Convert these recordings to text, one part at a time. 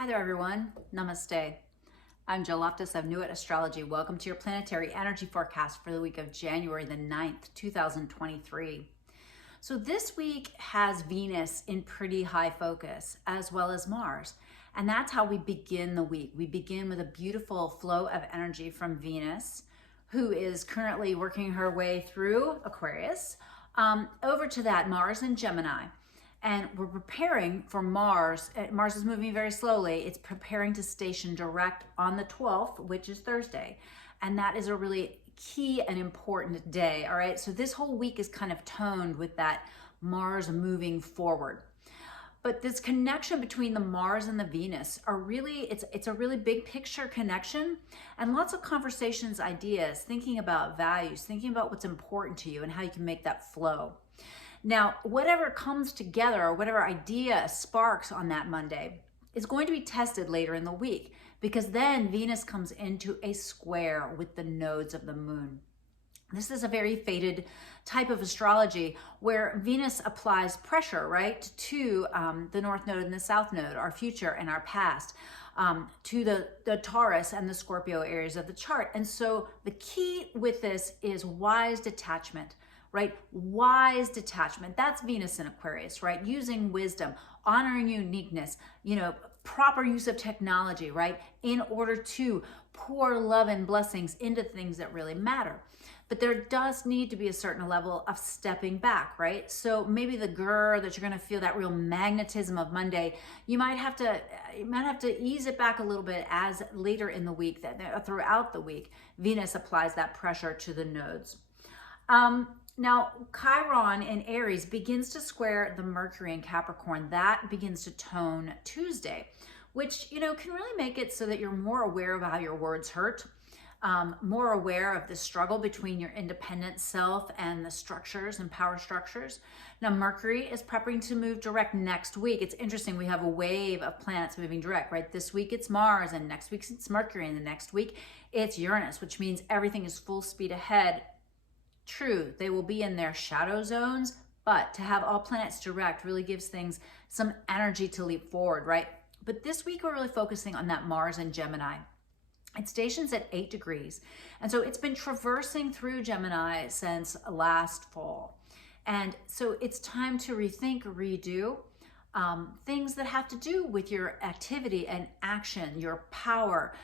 Hi there, everyone. Namaste. I'm Jill Loftus of Nuit Astrology. Welcome to your planetary energy forecast for the week of January the 9th, 2023. So this week has Venus in pretty high focus, as well as Mars. And that's how we begin the week. We begin with a beautiful flow of energy from Venus, who is currently working her way through Aquarius, over to that Mars and Gemini. And we're preparing for Mars. Mars is moving very slowly. It's preparing to station direct on the 12th, which is Thursday. And that is a really key and important day, all right? So this whole week is kind of toned with that Mars moving forward. But this connection between the Mars and the Venus are really, it's a really big picture connection, and lots of conversations, ideas, thinking about values, thinking about what's important to you and how you can make that flow. Now, whatever comes together or whatever idea sparks on that Monday is going to be tested later in the week, because then Venus comes into a square with the nodes of the moon. This is a very fated type of astrology where Venus applies pressure, right, to the North Node and the South Node, our future and our past, to the Taurus and the Scorpio areas of the chart. And so the key with this is wise detachment. Right? Wise detachment. That's Venus in Aquarius, right? Using wisdom, honoring uniqueness, proper use of technology, right? In order to pour love and blessings into things that really matter. But there does need to be a certain level of stepping back, right? So maybe the grr that you're going to feel, that real magnetism of Monday, you might have to ease it back a little bit as later in the week, that throughout the week, Venus applies that pressure to the nodes. Now, Chiron in Aries begins to square the Mercury in Capricorn. That begins to tone Tuesday, which, can really make it so that you're more aware of how your words hurt, more aware of the struggle between your independent self and the structures and power structures. Now, Mercury is prepping to move direct next week. It's interesting. We have a wave of planets moving direct, right? This week it's Mars, and next week it's Mercury, and the next week it's Uranus, which means everything is full speed ahead. True, they will be in their shadow zones, but to have all planets direct really gives things some energy to leap forward, right? But this week we're really focusing on that Mars and Gemini. It stations at 8 degrees. And so it's been traversing through Gemini since last fall. And so it's time to rethink, redo things that have to do with your activity and action, your power.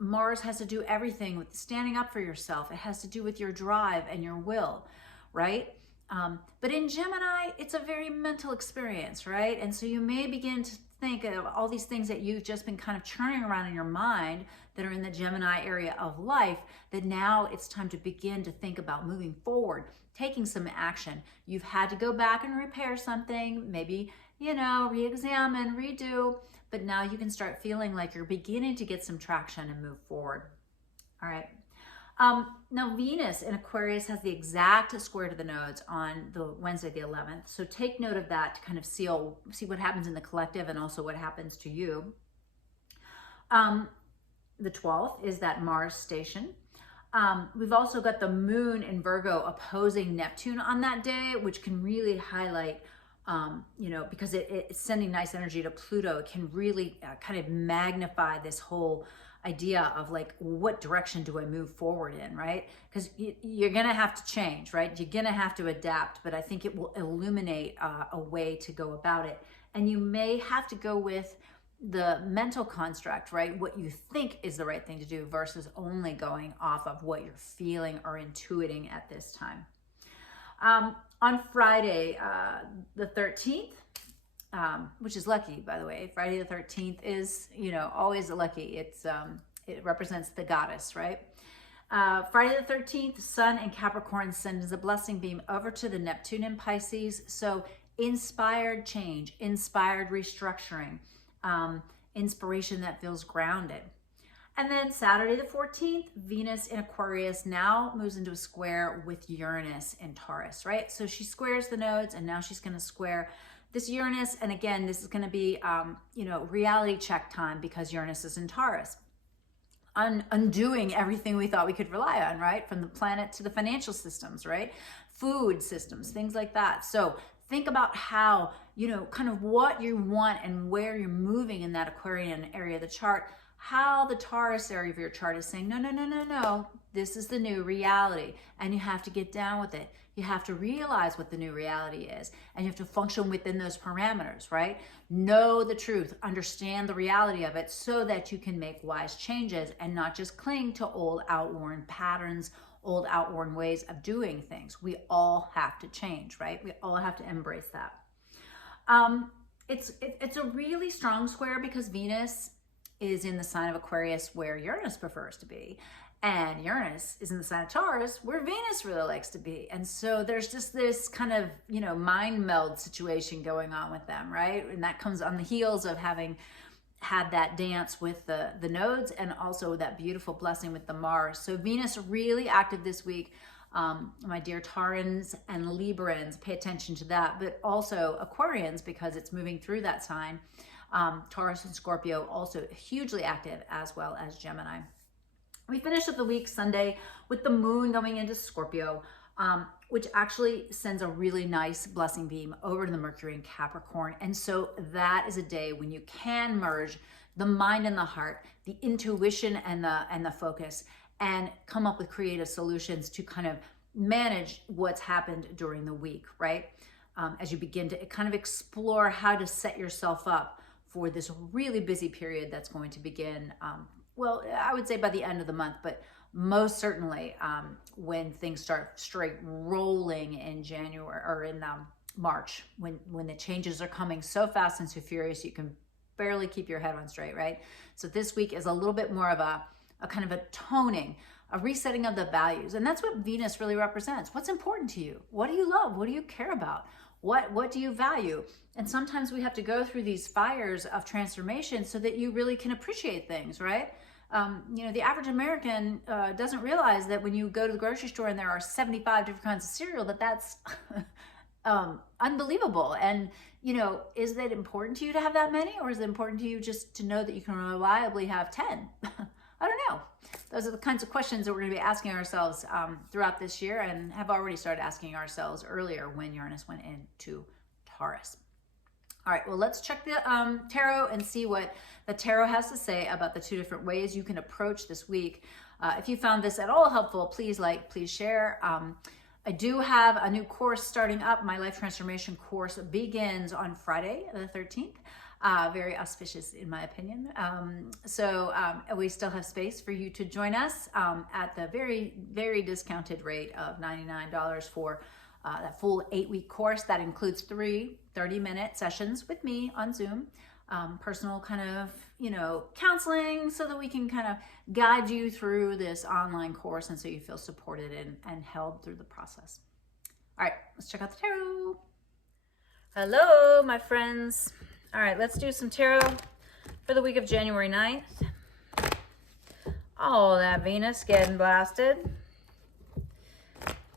Mars has to do everything with standing up for yourself. It has to do with your drive and your will, right? But in Gemini, it's a very mental experience, right? And so you may begin to think of all these things that you've just been kind of churning around in your mind that are in the Gemini area of life, that now it's time to begin to think about moving forward, taking some action. You've had to go back and repair something, maybe, re-examine, redo, but now you can start feeling like you're beginning to get some traction and move forward. All right. Now Venus in Aquarius has the exact square to the nodes on the Wednesday the 11th. So take note of that to kind of see what happens in the collective and also what happens to you. The 12th is that Mars station. We've also got the moon in Virgo opposing Neptune on that day, which can really highlight because it's sending nice energy to Pluto. It can really kind of magnify this whole idea of like, what direction do I move forward in, right? Because you're going to have to change, right? You're going to have to adapt, but I think it will illuminate a way to go about it. And you may have to go with the mental construct, right? What you think is the right thing to do versus only going off of what you're feeling or intuiting at this time. On Friday, the 13th, which is lucky, by the way. Friday the 13th is, always lucky. It represents the goddess, right? Friday the 13th, Sun in Capricorn sends a blessing beam over to the Neptune in Pisces. So inspired change, inspired restructuring, inspiration that feels grounded. And then Saturday the 14th, Venus in Aquarius now moves into a square with Uranus in Taurus, right? So she squares the nodes, and now she's going to square this Uranus. And again, this is going to be, reality check time, because Uranus is in Taurus. Undoing everything we thought we could rely on, right? From the planet to the financial systems, right? Food systems, things like that. So Think about how, kind of what you want and where you're moving in that Aquarian area of the chart. How the Taurus area of your chart is saying, no, no, no, no, no, this is the new reality. And you have to get down with it. You have to realize what the new reality is. And you have to function within those parameters, right? Know the truth, understand the reality of it so that you can make wise changes and not just cling to old outworn patterns, old outworn ways of doing things. We all have to change, right? We all have to embrace that. It's a really strong square because Venus is in the sign of Aquarius where Uranus prefers to be. And Uranus is in the sign of Taurus where Venus really likes to be. And so there's just this kind of, mind meld situation going on with them, right? And that comes on the heels of having had that dance with the nodes and also that beautiful blessing with the Mars. So Venus really active this week. My dear Taurans and Librans, pay attention to that, but also Aquarians because it's moving through that sign. Taurus and Scorpio also hugely active, as well as Gemini. We finished up the week Sunday with the moon going into Scorpio, which actually sends a really nice blessing beam over to the Mercury in Capricorn. And so that is a day when you can merge the mind and the heart, the intuition and the focus, and come up with creative solutions to kind of manage what's happened during the week, right? As you begin to kind of explore how to set yourself up for this really busy period that's going to begin, well, I would say by the end of the month, but most certainly when things start straight rolling in January or in March, when the changes are coming so fast and so furious, you can barely keep your head on straight, right? So this week is a little bit more of a kind of a toning, a resetting of the values. And that's what Venus really represents. What's important to you? What do you love? What do you care about? What do you value? And sometimes we have to go through these fires of transformation so that you really can appreciate things, right? The average American doesn't realize that when you go to the grocery store and there are 75 different kinds of cereal, that's unbelievable. And, is that important to you to have that many, or is it important to you just to know that you can reliably have 10? I don't know. Those are the kinds of questions that we're going to be asking ourselves throughout this year, and have already started asking ourselves earlier when Uranus went into Taurus. All right, well, let's check the tarot and see what the tarot has to say about the two different ways you can approach this week. If you found this at all helpful, please like, please share. I do have a new course starting up. My life transformation course begins on Friday, the 13th. Very auspicious in my opinion. So we still have space for you to join us at the very, very discounted rate of $99 for that full 8-week course. That includes 3 30-minute sessions with me on Zoom, personal kind of, counseling so that we can kind of guide you through this online course and so you feel supported and held through the process. All right, let's check out the tarot. Hello, my friends. All right, let's do some tarot for the week of January 9th. Oh, that Venus getting blasted.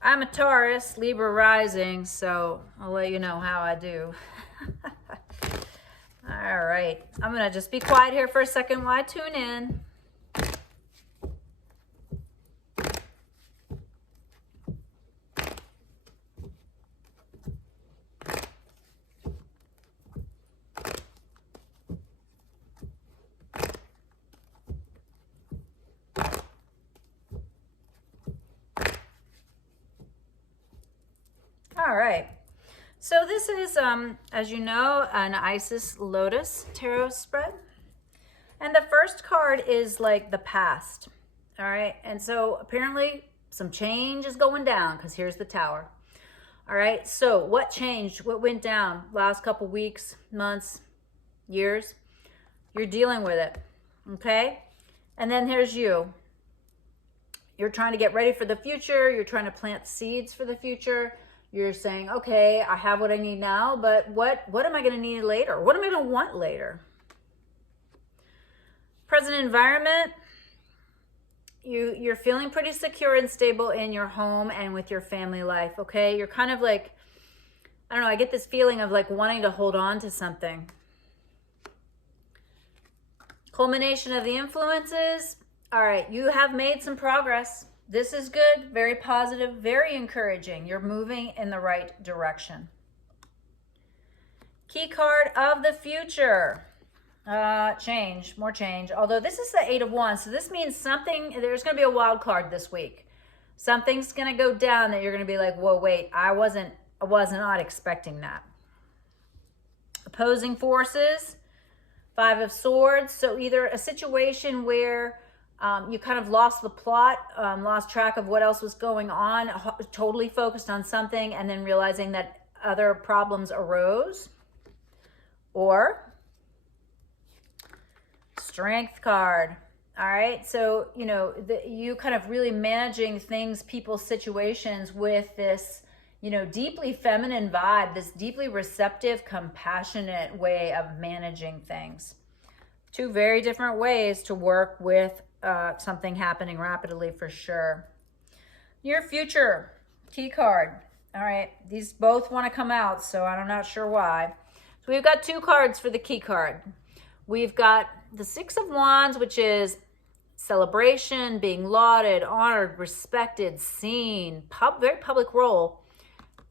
I'm a Taurus, Libra rising, so I'll let you know how I do. All right, I'm gonna just be quiet here for a second while I tune in. All right, so this is, as you know, an Isis Lotus tarot spread. And the first card is like the past, all right? And so apparently some change is going down because here's the Tower. All right, so what changed? What went down last couple weeks, months, years? You're dealing with it, okay? And then here's you. You're trying to get ready for the future. You're trying to plant seeds for the future. You're saying, okay, I have what I need now, but what am I going to need later? What am I going to want later? Present environment, you're feeling pretty secure and stable in your home and with your family life, okay? You're kind of like, I don't know, I get this feeling of like wanting to hold on to something. Culmination of the influences. All right, you have made some progress. This is good, very positive, very encouraging. You're moving in the right direction. Key card of the future. Change, more change. Although this is the 8 of Wands, so this means something, there's going to be a wild card this week. Something's going to go down that you're going to be like, whoa, wait, I was not expecting that. Opposing forces, 5 of Swords. So either a situation where you kind of lost the plot, lost track of what else was going on, totally focused on something, and then realizing that other problems arose. Or Strength card. All right. So, you know, you kind of really managing things, people's situations with this, you know, deeply feminine vibe, this deeply receptive, compassionate way of managing things. 2 very different ways to work with something happening rapidly, for sure. Near future, key card. All right. These both want to come out, so I'm not sure why. So we've got 2 cards for the key card. We've got the 6 of Wands, which is celebration, being lauded, honored, respected, seen, very public role.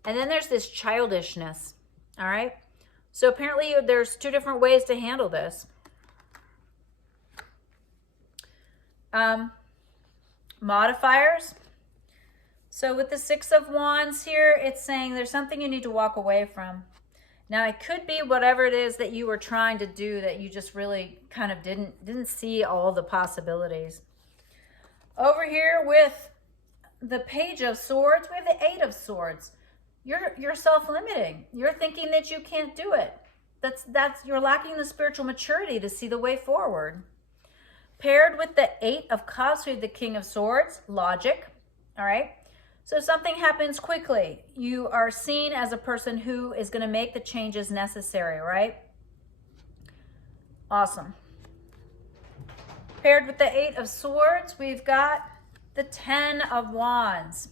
And then there's this childishness, all right? So apparently there's 2 different ways to handle this. Modifiers. So with the 6 of Wands here, it's saying there's something you need to walk away from. Now, it could be whatever it is that you were trying to do that you just really kind of didn't see all the possibilities. Over here with the Page of Swords, we have the 8 of Swords. You're self-limiting. You're thinking that you can't do it. You're lacking the spiritual maturity to see the way forward. Paired with the 8 of Cups, we have the King of Swords, logic. All right. So something happens quickly. You are seen as a person who is going to make the changes necessary, right? Awesome. Paired with the 8 of Swords, we've got the 10 of Wands.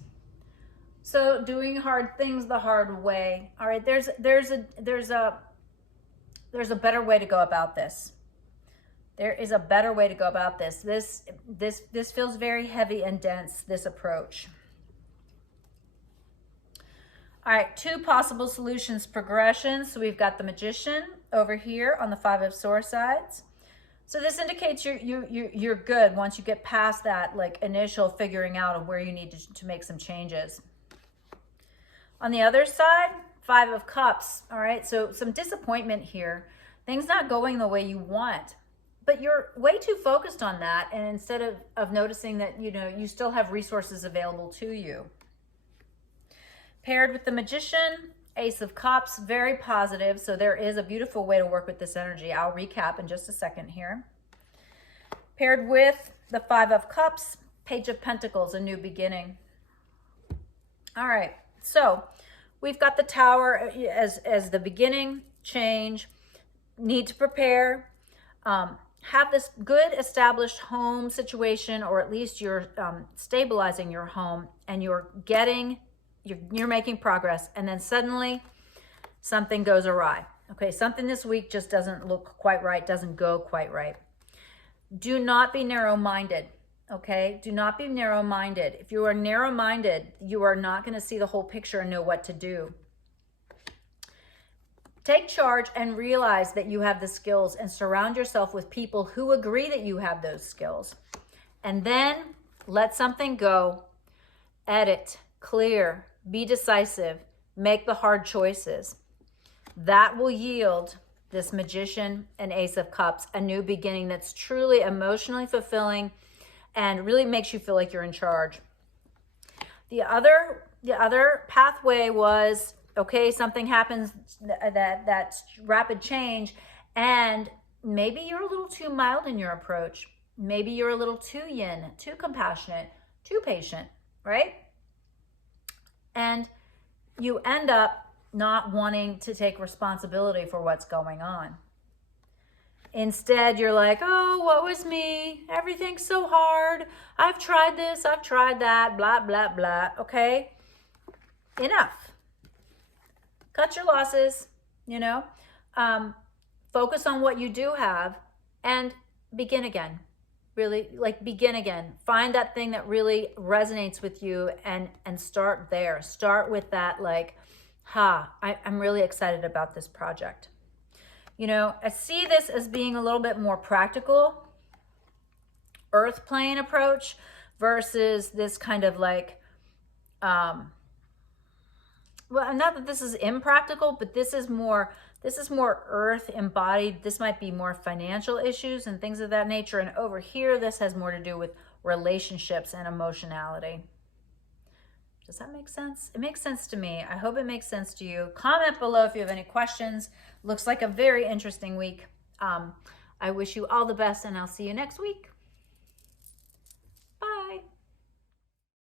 So doing hard things the hard way. All right, there's a better way to go about this. There is a better way to go about this. This feels very heavy and dense, this approach. All right, 2 possible solutions, progressions. So we've got the Magician over here on the 5 of Swords sides. So this indicates you're good once you get past that like initial figuring out of where you need to make some changes. On the other side, 5 of Cups. All right, so some disappointment here. Things not going the way you want, but you're way too focused on that. And instead of noticing that, you know, you still have resources available to you. Paired with the Magician, Ace of Cups, very positive. So there is a beautiful way to work with this energy. I'll recap in just a second here. Paired with the 5 of Cups, Page of Pentacles, a new beginning. All right, so we've got the Tower as the beginning, change, need to prepare, have this good established home situation, or at least you're stabilizing your home and you're making progress, and then suddenly something goes awry. Okay, something this week just doesn't look quite right, doesn't go quite right. Do not be narrow-minded, okay? Do not be narrow-minded. If you are narrow-minded, you are not going to see the whole picture and know what to do. Take charge and realize that you have the skills, and surround yourself with people who agree that you have those skills. And then let something go, edit, clear, be decisive, make the hard choices. That will yield this Magician and Ace of Cups a new beginning that's truly emotionally fulfilling and really makes you feel like you're in charge. The other pathway was, okay, something happens that's rapid change, and maybe you're a little too mild in your approach. Maybe you're a little too yin, too compassionate, too patient, right? And you end up not wanting to take responsibility for what's going on. Instead, you're like, oh, what was me? Everything's so hard. I've tried this, I've tried that, blah, blah, blah. Okay, enough. Cut your losses, you know. Focus on what you do have and begin again. Really, like, begin again. Find that thing that really resonates with you and start there. Start with that, like, I'm really excited about this project. You know, I see this as being a little bit more practical, earth plane approach versus this kind of like, well, not that this is impractical, but this is more earth embodied. This might be more financial issues and things of that nature. And over here, this has more to do with relationships and emotionality. Does that make sense? It makes sense to me. I hope it makes sense to you. Comment below if you have any questions. Looks like a very interesting week. I wish you all the best, and I'll see you next week.